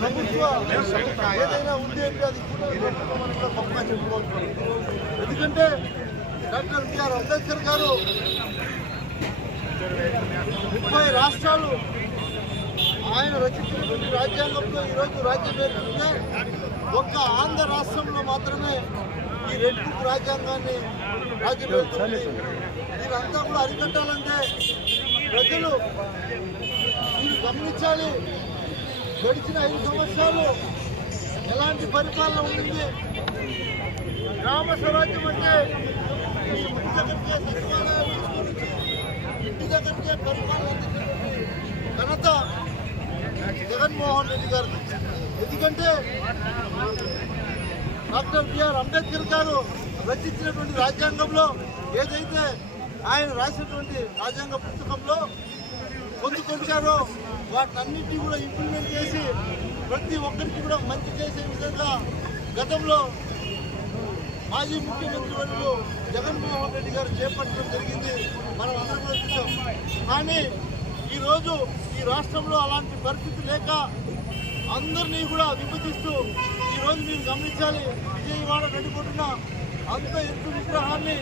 ప్రభుత్వ ఏదైనా ఉంది అంటే అది కూడా మనం కూడా గొప్పగా చెప్పుకోవచ్చు. ఎందుకంటే డాక్టర్ బిఆర్ అంబేద్కర్ గారు 30 రాష్ట్రాలు ఆయన రచించినటువంటి రాజ్యాంగంలో ఈరోజు రాజ్యం ఏర్పడితే ఒక్క ఆంధ్ర రాష్ట్రంలో మాత్రమే ఈ రెడ్ బుక్ రాజ్యాంగాన్ని రాజ్యం ఏర్పడింది. దీనంతా కూడా అరికట్టాలంటే ప్రజలు మీరు గమనించాలి. గడిచిన 5 సంవత్సరాలు ఎలాంటి పరిపాలన ఉంటుంది. గ్రామ స్వరాజ్యం అంటే మీ ఇంటి దగ్గరికే సచివాలయాలు తీసుకొని ఇంటి దగ్గరికే పరిపాలన ఘనత జగన్మోహన్ రెడ్డి గారు. ఎందుకంటే డాక్టర్ బిఆర్ అంబేద్కర్ గారు రచించినటువంటి రాజ్యాంగంలో ఏదైతే ఆయన రాసినటువంటి రాజ్యాంగ పుస్తకంలో పొందుకొచ్చారో వాటన్నిటినీ కూడా ఇంప్లిమెంట్ చేసి ప్రతి ఒక్కరికి కూడా మంచి చేసే విధంగా గతంలో మాజీ ముఖ్యమంత్రి వర్యులు జగన్మోహన్ రెడ్డి గారు చేపట్టడం జరిగింది. మనం అందరం కూడా చూసాం. కానీ ఈరోజు ఈ రాష్ట్రంలో అలాంటి పరిస్థితి లేక అందరినీ కూడా విభజిస్తూ ఈరోజు మీరు గమనించాలి. విజయవాడ నడిపోతున్న అంత ఎత్తు విగ్రహాన్ని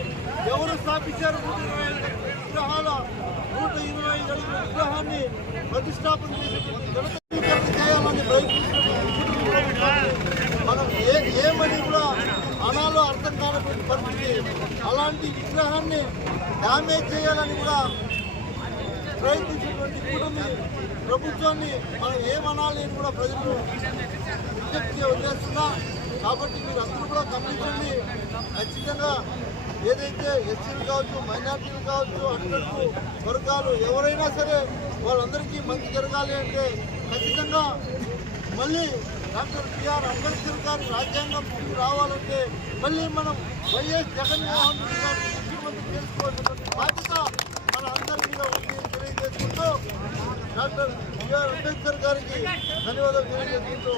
ఎవరు స్థాపించారు? 125 విగ్రహాల 125 అడుగుల విగ్రహాన్ని ప్రతిష్టాపన చేసేటువంటి చేయాలని మనం ఏమని కూడా అనాలో అర్థం కానటువంటి పరిస్థితి. అలాంటి విగ్రహాన్ని డ్యామేజ్ చేయాలని కూడా ప్రయత్నించినటువంటి కూటమి ప్రభుత్వాన్ని మనం ఏమనాలి అని కూడా ప్రజలు విజ్ఞప్తి వదిలేస్తున్నా. కాబట్టి మీరు అందరూ కూడా గమనించండి. ఖచ్చితంగా ఏదైతే ఎస్సీలు కావచ్చు, మైనార్టీలు కావచ్చు, అట్టడుగు వర్గాలు ఎవరైనా సరే వాళ్ళందరికీ మంచి జరగాలి అంటే ఖచ్చితంగా మళ్ళీ డాక్టర్ బిఆర్ అంబేద్కర్ గారి రాజ్యాంగం రావాలంటే మళ్ళీ మనం వైఎస్ జగన్మోహన్ రెడ్డి గారిని ముఖ్యమంత్రి చేసుకోవాల్సినటువంటి బాధ్యత మన అందరి మీద ఉంది తెలియజేసుకుంటూ డాక్టర్ బిఆర్ అంబేద్కర్ గారికి ధన్యవాదాలు తెలియజేసుకుంటూ